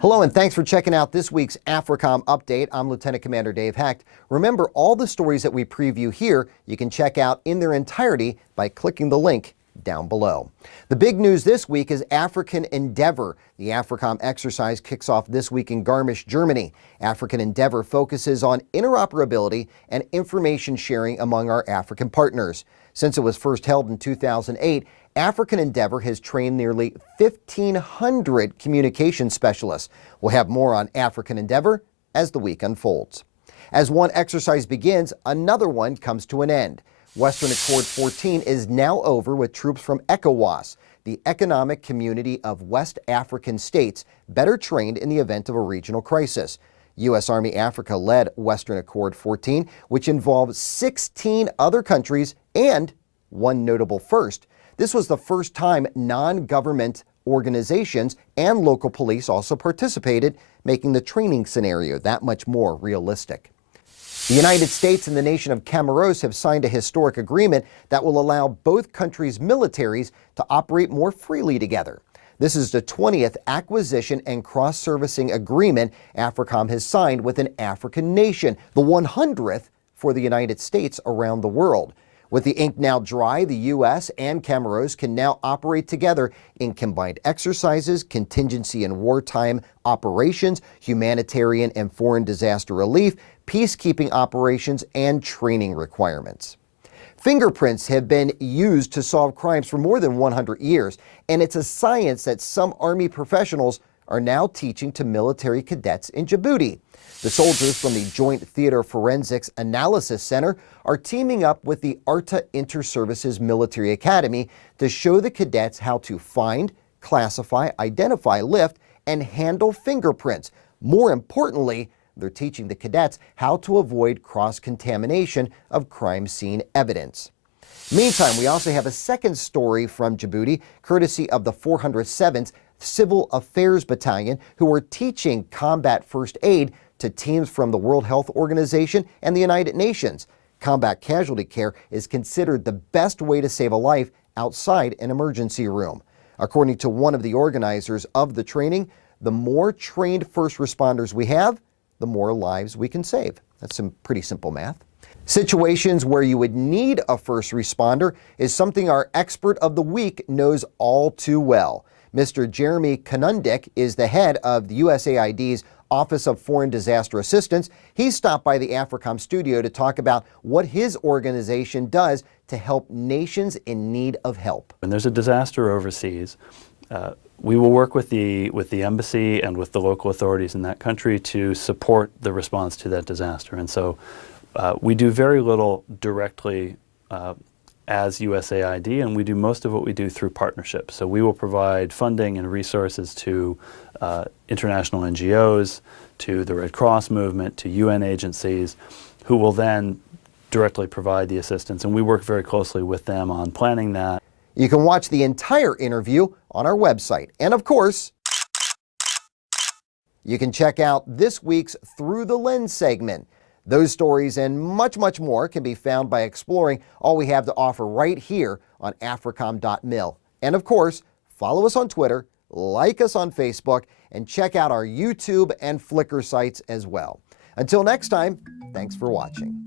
Hello and thanks for checking out this week's AFRICOM update. I'm Lieutenant Commander Dave Hecht. Remember, all the stories that we preview here you can check out in their entirety by clicking the link down below. The big news this week is African Endeavor. The AFRICOM exercise kicks off this week in Garmisch, Germany. African Endeavor focuses on interoperability and information sharing among our African partners. Since it was first held in 2008, African Endeavor has trained nearly 1,500 communication specialists. We'll have more on African Endeavor as the week unfolds. As one exercise begins, another one comes to an end. Western Accord 14 is now over with troops from ECOWAS, the Economic Community of West African States, better trained in the event of a regional crisis. U.S. Army Africa led Western Accord 14, which involved 16 other countries and one notable first. This was the first time non-government organizations and local police also participated, making the training scenario that much more realistic. The United States and the nation of Comoros have signed a historic agreement that will allow both countries' militaries to operate more freely together. This is the 20th acquisition and cross-servicing agreement AFRICOM has signed with an African nation, the 100th for the United States around the world. With the ink now dry, the U.S. and Comoros can now operate together in combined exercises, contingency and wartime operations, humanitarian and foreign disaster relief, peacekeeping operations, and training requirements. Fingerprints have been used to solve crimes for more than 100 years, and it's a science that some Army professionals are now teaching to military cadets in Djibouti. The soldiers from the Joint Theater Forensics Analysis Center are teaming up with the ARTA Inter-Services Military Academy to show the cadets how to find, classify, identify, lift, and handle fingerprints. More importantly, they're teaching the cadets how to avoid cross-contamination of crime scene evidence. Meantime, we also have a second story from Djibouti, courtesy of the 407th Civil Affairs Battalion, who are teaching combat first aid to teams from the World Health Organization and the United Nations. Combat casualty care is considered the best way to save a life outside an emergency room. According to one of the organizers of the training, the more trained first responders we have, the more lives we can save. That's some pretty simple math. Situations where you would need a first responder is something our expert of the week knows all too well. Mr. Jeremy Kanundik is the head of the USAID's Office of Foreign Disaster Assistance. He stopped by the AFRICOM studio to talk about what his organization does to help nations in need of help. When there's a disaster overseas, we will work with the embassy and with the local authorities in that country to support the response to that disaster. And so we do very little directly as USAID, and we do most of what we do through partnerships. So we will provide funding and resources to international NGOs, to the Red Cross movement, to UN agencies, who will then directly provide the assistance. And we work very closely with them on planning that. You can watch the entire interview on our website. And of course, you can check out this week's Through the Lens segment. Those stories and much, much more can be found by exploring all we have to offer right here on AFRICOM.mil. And of course, follow us on Twitter, like us on Facebook, and check out our YouTube and Flickr sites as well. Until next time, thanks for watching.